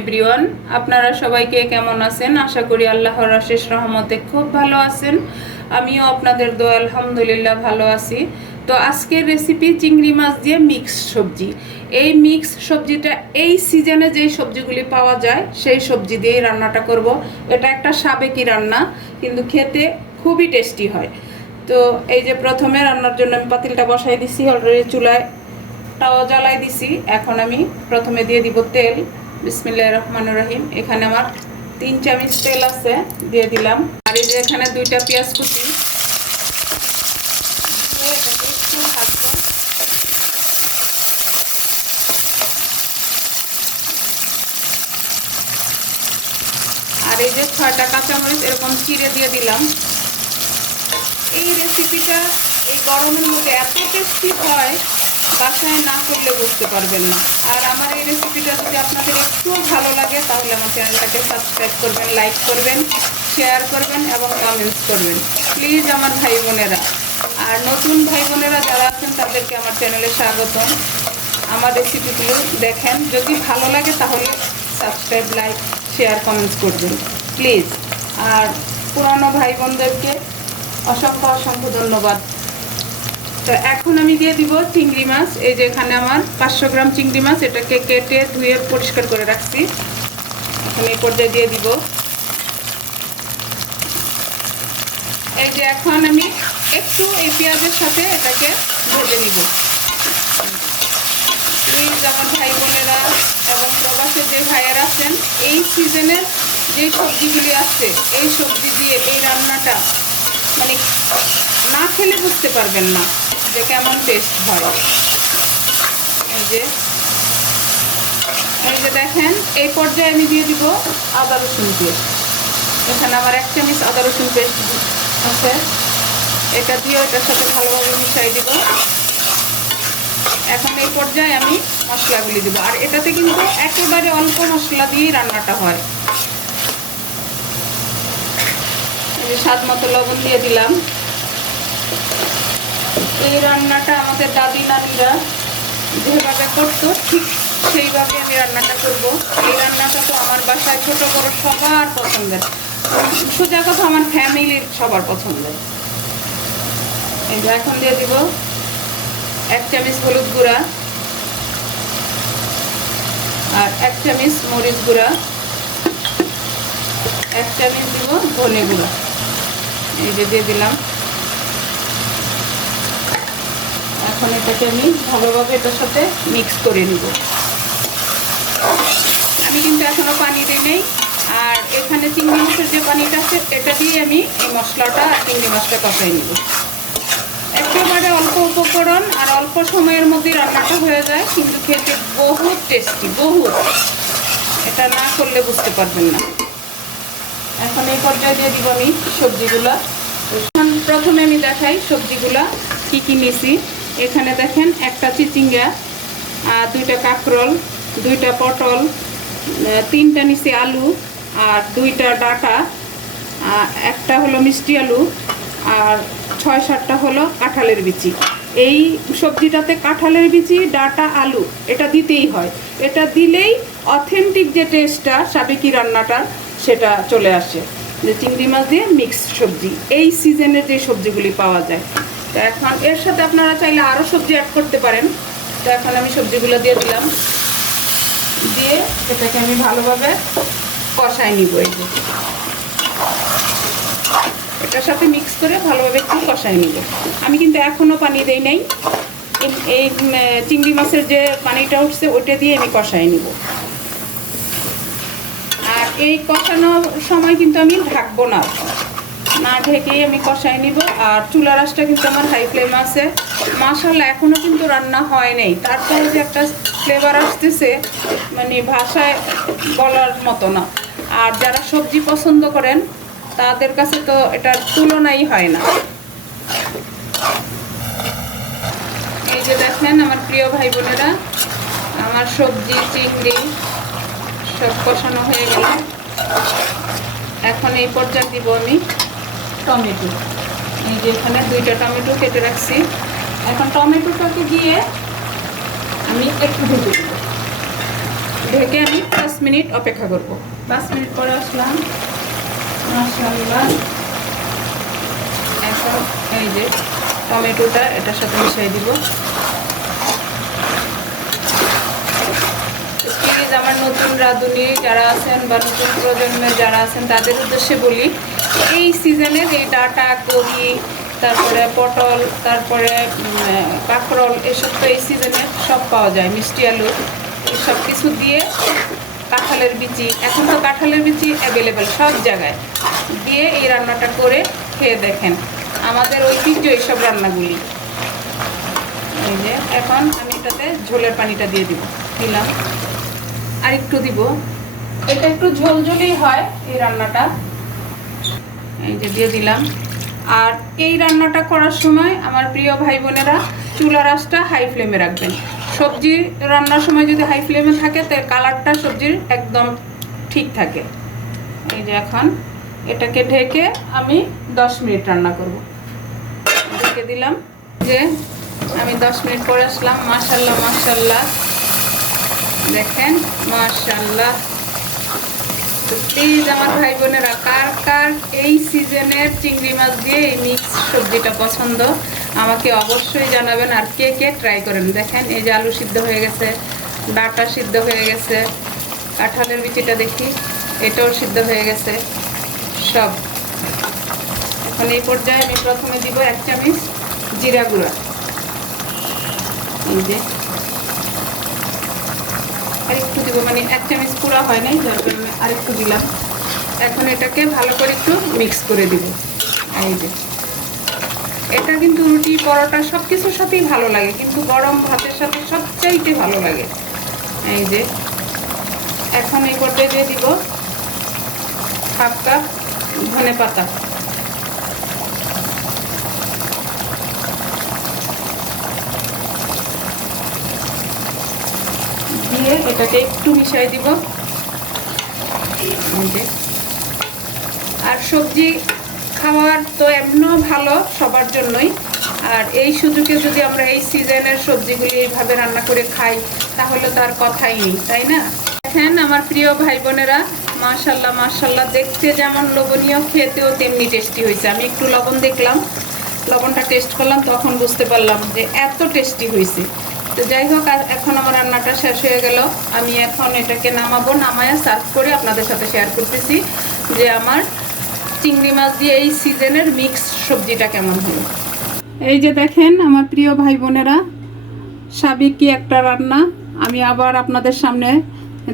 Everyone, আপনারা সবাইকে কেমন আছেন? আশা করি আল্লাহর অশেষ রহমতে খুব ভালো আছেন। আমিও আপনাদের দোয়া আলহামদুলিল্লাহ ভালো আছি। তো আজকের রেসিপি চিংড়ি মাছ দিয়ে মিক্স সবজি। এই মিক্স সবজিটা এই সিজনে যেই সবজিগুলি পাওয়া যায় সেই সবজি দিয়েই রান্নাটা করব। এটা একটা সাবেকি রান্না, কিন্তু খেতে খুবই টেস্টি হয়। তো এই যে প্রথমে রান্নার জন্য আমি পাতিলটা বসাই দিছি, অলরেডি চুলায় তাওয়া জ্বালাই দিছি। এখন আমি প্রথমে দিয়ে দিব তেল। বিসমিল্লাহির রহমানির রহিম। এখানে আমার 3 চামচ তেল আছে, দিয়ে দিলাম। আর এই যে এখানে 2টা পেঁয়াজ কুচি দিয়ে এটাকে একটু ভাজবো। আর এই যে 6টা কাঁচামরিচ এরকম চিড়ে দিয়ে দিলাম। এই রেসিপিটা এই গরমের মধ্যে এত টেস্টি হয়, বাসায় না করলে বুঝতে পারবেন না। আর আমার এই রেসিপিটা যদি আপনাদের একটুও ভালো লাগে তাহলে আমার চ্যানেলটাকে সাবস্ক্রাইব করবেন, লাইক করবেন, শেয়ার করবেন এবং কমেন্টস করবেন প্লিজ আমার ভাই বোনেরা। আর নতুন ভাই বোনেরা যারা আছেন তাদেরকে আমার চ্যানেলে স্বাগতম। আমার রেসিপিগুলো দেখেন, যদি ভালো লাগে তাহলে সাবস্ক্রাইব, লাইক, শেয়ার, কমেন্টস করবেন প্লিজ। আর পুরানো ভাই বোনদেরকে অসংখ্য অসংখ্য ধন্যবাদ। তো এখন আমি দিয়ে দিব চিংড়ি মাছ। এই যে এখানে আমার 500 গ্রাম চিংড়ি মাছ, এটাকে কেটে ধুয়ে পরিষ্কার করে রাখছি। এখন এই পর্যায়ে দিয়ে দিব। এই যে এখন আমি একটু এই পেঁয়াজের সাথে এটাকে ভেজে নিব। প্লিজ আমার ভাই বোনেরা এবং প্রবাসের যে ভাইয়েরা আছেন, এই সিজনের যে সবজিগুলি আছে এই সবজি দিয়ে এই রান্নাটা মানে না খেলে বুঝতে পারবেন না যে কেমন টেস্ট হয়। এই যে দেখেন, এই পর্যায়ে আমি দিয়ে দিব আদা রসুন পেস্ট। এখানে আমার 1 চামচ আদা রসুন পেস্ট আছে, এটা দিয়ে এটার সাথে ভালোভাবে মিশিয়ে দিব। এখন এই পর্যায়ে আমি মশলাগুলি দিব। আর এটাতে কিন্তু একেবারে অল্প মশলা দিয়েই রান্নাটা হয়। স্বাদ মতো লবণ দিয়ে দিলাম। এই রান্নাটা আমাদের দাদি নানিরা যেভাবে করতো ঠিক সেইভাবে আমি রান্নাটা করব। এই রান্নাটা তো আমার বাসায় ছোট বড় সবার পছন্দের, সোজা কথা আমার ফ্যামিলির সবার পছন্দের। এই যে এখন দিয়ে দিব 1 চামচ হলুদ গুঁড়া আর 1 চামচ মরিচ গুঁড়া, 1 চামচ দিব ধনে গুঁড়া। এই যে দিয়ে দিলাম। এখন এটাকে আমি ভালোভাবে এটার সাথে মিক্স করে নিব। আমি কিন্তু এখনো পানি দিই নেই। আর এখানে চিংড়ি মাছের যে পানিটা আছে এটা দিয়ে আমি এই মশলাটা চিংড়ি মাছটা কষাই নিব। একেবারে অল্প উপকরণ আর অল্প সময়ের মধ্যে রান্নাটা হয়ে যায়, কিন্তু খেতে বহুত টেস্টি, বহুত। এটা না করলে বুঝতে পারবেন না। এখন এই পর্যায়ে দিয়ে দিব আমি সবজিগুলা। প্রথমে আমি দেখাই সবজিগুলা কি কি নিয়েছি। এখানে দেখেন একটা চিচিঙ্গা, 2টা কাঁকরোল, 2টা পটল, 3টা নিচে আলু আর 2টা ডাঁটা, একটা হলো মিষ্টি আলু আর 6-7টা হলো কাঁঠালের বিচি। এই সবজিটাতে কাঁঠালের বিচি, ডাঁটা, আলু এটা দিতেই হয়। এটা দিলেই অথেন্টিক যে টেস্টটা সাবেকি রান্নাটার সেটা চলে আসে। যে চিংড়ি মাছ দিয়ে মিক্সড সবজি এই সিজনে যে সবজিগুলি পাওয়া যায়। তো এখন এর সাথে আপনারা চাইলে আরও সবজি অ্যাড করতে পারেন। তো এখন আমি সবজিগুলো দিয়ে দিলাম, দিয়ে এটাকে আমি ভালোভাবে কষাই নিব। এই যে এটার সাথে মিক্স করে ভালোভাবে একটু কষাই নিব। আমি কিন্তু এখনও পানি দেই নাই। এই চিংড়ি মাছের যে পানিটা উঠছে ওইটা দিয়ে আমি কষাই নিব। আর এই কষানোর সময় কিন্তু আমি ঢাকবো না, না ঢেকেই আমি কষাই নিব। আর চুলার আঁচটা কিন্তু আমার হাই ফ্লেম আছে। মাশাআল্লাহ এখনও কিন্তু রান্না হয় নাই, তারপরে যে একটা ফ্লেভার আসতেছে মানে ভাষায় বলার মতো না। আর যারা সবজি পছন্দ করেন তাদের কাছে তো এটার তুলনাই হয় না। এই যে দেখেন আমার প্রিয় ভাই বোনেরা, আমার সবজি চিংড়ি সব কষানো হয়ে গেল। এখন এই পর্যায়ে দিব আমি টমেটো। এই যে এখানে 2টা টমেটো কেটে রাখছি। এখন টমেটোটাকে দিয়ে আমি একটু ভেজে দেব। ঢেকে আমি 5 মিনিট অপেক্ষা করব। 5 মিনিট পরে আসলাম, মাশাআল্লাহ। এখন এই যে টমেটোটা এটার সাথে মিশিয়ে দিব। প্লিজ আমার নতুন রাঁধুনি যারা আছেন বা নতুন প্রজন্মের যারা আছেন তাদের উদ্দেশ্যে বলি, এই সিজনের এই ডাঁটা, কড়ি, তারপরে পটল, তারপরে কাঁকরোল, এসব তো এই সিজনে সব পাওয়া যায়। মিষ্টি আলু, সব কিছু দিয়ে, কাঁঠালের বিচি, এখন তো কাঁঠালের বিচি অ্যাভেলেবেল সব জায়গায়, দিয়ে এই রান্নাটা করে খেয়ে দেখেন। আমাদের ঐতিহ্য এইসব রান্নাগুলি। এই যে এখন আমি এটাতে ঝোলের পানিটা দিয়ে দিলাম, আর একটু দিব। এটা একটু ঝোলঝোলই হয় এই রান্নাটা। এই যে দিয়ে দিলাম। আর এই রান্নাটা করার সময় আমার প্রিয় ভাই বোনেরা চুলার আঁচটা হাই ফ্লেমে রাখবেন। সবজি রান্নার সময় যদি হাই ফ্লেমে থাকে তার কালারটা সবজির একদম ঠিক থাকে। এই যে এখন এটাকে ঢেকে আমি 10 মিনিট রান্না করব। ঢেকে দিলাম। যে আমি 10 মিনিট পরে আসলাম, মাশাআল্লাহ মাশাআল্লাহ, দেখেন মাশাআল্লাহ। প্লিজ আমার ভাই বোনেরা কার কার এই সিজনের চিংড়ি মাছ দিয়ে এই মিক্স সবজিটা পছন্দ আমাকে অবশ্যই জানাবেন। আর কে কে ট্রাই করেন। দেখেন এই যে আলু সিদ্ধ হয়ে গেছে, ডাঁটা সিদ্ধ হয়ে গেছে, কাঁঠালের বিচিটা দেখি এটাও সিদ্ধ হয়ে গেছে সব। এখন এই পর্যায়ে আমি প্রথমে দিব 1 চামচ জিরা গুঁড়া। এই যে আরেকটু দিব, মানে 1 চামচ পুরো হয় নাই, যার কারণে আরেকটু দিলাম। এখন এটাকে ভালো করে একটু মিক্স করে দিব। এই যে এটা কিন্তু রুটি, পরোটা সব কিছুর সাথেই ভালো লাগে, কিন্তু গরম ভাতের সাথে সবচাইতে ভালো লাগে। এই যে এখন এই পর্যায়ে দিয়ে দিব 1/2 কাপ ধনে পাতা। দিয়ে এটাকে একটু মিশিয়ে দিব। আর সবজি খাওয়ার তো এমনও ভালো সবার জন্যই, আর এই সুযোগে যদি আমরা এই সিজনের সবজিগুলি এইভাবে রান্না করে খাই তাহলে তো আর কথাই নেই, তাই না? দেখেন আমার প্রিয় ভাই বোনেরা, মাশাআল্লাহ মাশাআল্লাহ, দেখতে যেমন লোভনীয়, খেতেও তেমনি টেস্টি হয়েছে। আমি একটু লবণ দেখলাম, লবণটা টেস্ট করলাম, তখন বুঝতে পারলাম যে এত টেস্টি হয়েছে। তো যাই হোক, এখন আমার রান্নাটা শেষ হয়ে গেল। আমি এখন এটাকে নামাবো, নামায়া সার্ভ করে আপনাদের সাথে শেয়ার করতেছি যে আমার চিংড়ি মাছ দিয়ে এই সিজনের মিক্স সবজিটা কেমন হলো। এই যে দেখেন আমার প্রিয় ভাই বোনেরা, সাবেকি একটা রান্না আমি আবার আপনাদের সামনে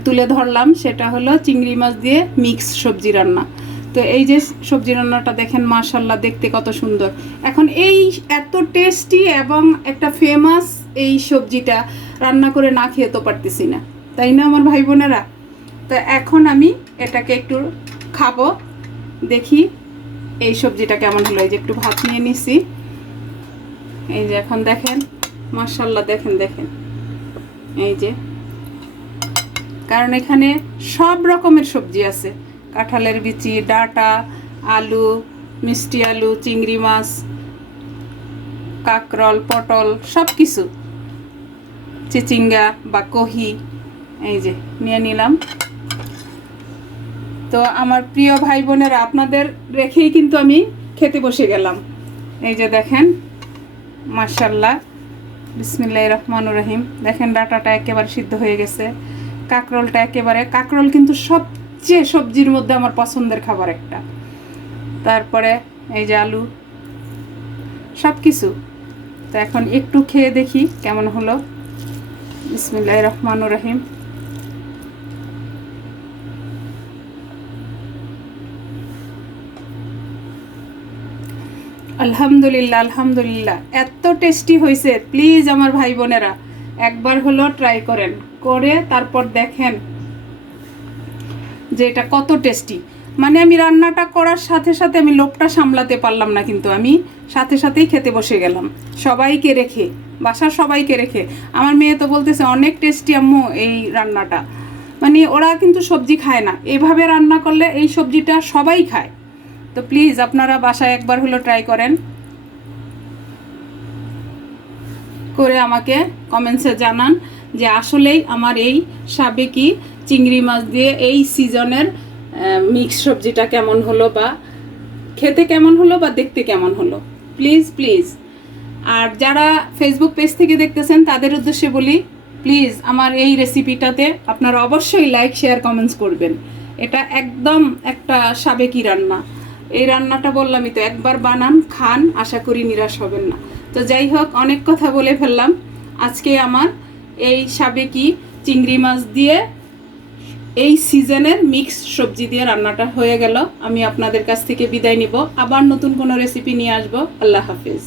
তুলে ধরলাম, সেটা হলো চিংড়ি মাছ দিয়ে মিক্স সবজি রান্না। তো এই যে সবজি রান্নাটা দেখেন মাশাআল্লাহ, দেখতে কত সুন্দর। এখন এই এত টেস্টি এবং একটা ফেমাস এই সবজিটা রান্না করে না খেয়ে তো পারতেছি না, তাই না আমার ভাই বোনেরা? তো এখন আমি এটাকে একটু খাবো, দেখি এই সবজিটা কেমন হলো। এই যে একটু ভাত নিয়ে নিছি। এই যে এখন দেখেন মাশাআল্লাহ, দেখেন দেখেন এই যে, কারণ এখানে সব রকমের সবজি আছে, কাঁঠালের বিচি, ডাঁটা, আলু, মিষ্টি আলু, চিংড়ি মাছ, কাঁকরোল, পটল, সব কিছু, চিচিঙ্গা বা কহি, এই যে নিয়ে নিলাম। তো আমার প্রিয় ভাই বোনেরা, আপনাদের রেখেই কিন্তু আমি খেতে বসে গেলাম। এই যে দেখেন মাশাআল্লাহ, বিসমিল্লাহির রহমানির রহিম। দেখেন ডাঁটাটা একেবারে সিদ্ধ হয়ে গেছে, কাঁকরোলটা একেবারে, কাঁকরোল কিন্তু সবচেয়ে সবজির মধ্যে আমার পছন্দের খাবার একটা। তারপরে এই যে আলু, সব কিছু। তো এখন একটু খেয়ে দেখি কেমন হলো। বিসমিল্লাহির রহমানির রহিম। আলহামদুলিল্লাহ আলহামদুলিল্লাহ, এত টেস্টি হয়েছে। প্লিজ আমার ভাই বোনেরা একবার হলো ট্রাই করেন, করে তারপর দেখেন যে এটা কত টেস্টি। মানে আমি রান্নাটা করার সাথে সাথে আমি লোভটা সামলাতে পারলাম না, কিন্তু আমি সাথে সাথেই খেতে বসে গেলাম, সবাইকে রেখে, বাসার সবাইকে রেখে। আমার মেয়ে তো বলতেছে অনেক টেস্টি আম্মু এই রান্নাটা। মানে ওরা কিন্তু সবজি খায় না, এইভাবে রান্না করলে এই সবজিটা সবাই খায়। তো প্লিজ আপনারা বাসায় একবার হলো ট্রাই করেন, করে আমাকে কমেন্টসে জানান যে আসলেই আমার এই সাবেকি চিংড়ি মাছ দিয়ে এই সিজনের মিক্স সবজিটা কেমন হলো, বা খেতে কেমন হলো, বা দেখতে কেমন হলো। প্লিজ প্লিজ, আর যারা ফেসবুক পেজ থেকে দেখতেছেন তাদের উদ্দেশ্যে বলি, প্লিজ আমার এই রেসিপিটাতে আপনারা অবশ্যই লাইক, শেয়ার, কমেন্টস করবেন। এটা একদম একটা সাবেকি রান্না। এই রান্নাটা বললামই তো, একবার বানান, খান, আশা করি নিরাশ হবেন না। তো যাই হোক, অনেক কথা বলে ফেললাম। আজকে আমার এই সাবেকি চিংড়ি মাছ দিয়ে এই সিজনের মিক্স সবজি দিয়ে রান্নাটা হয়ে গেল। আমি আপনাদের কাছ থেকে বিদায় নিব, আবার নতুন কোনো রেসিপি নিয়ে আসবো। আল্লাহ হাফিজ।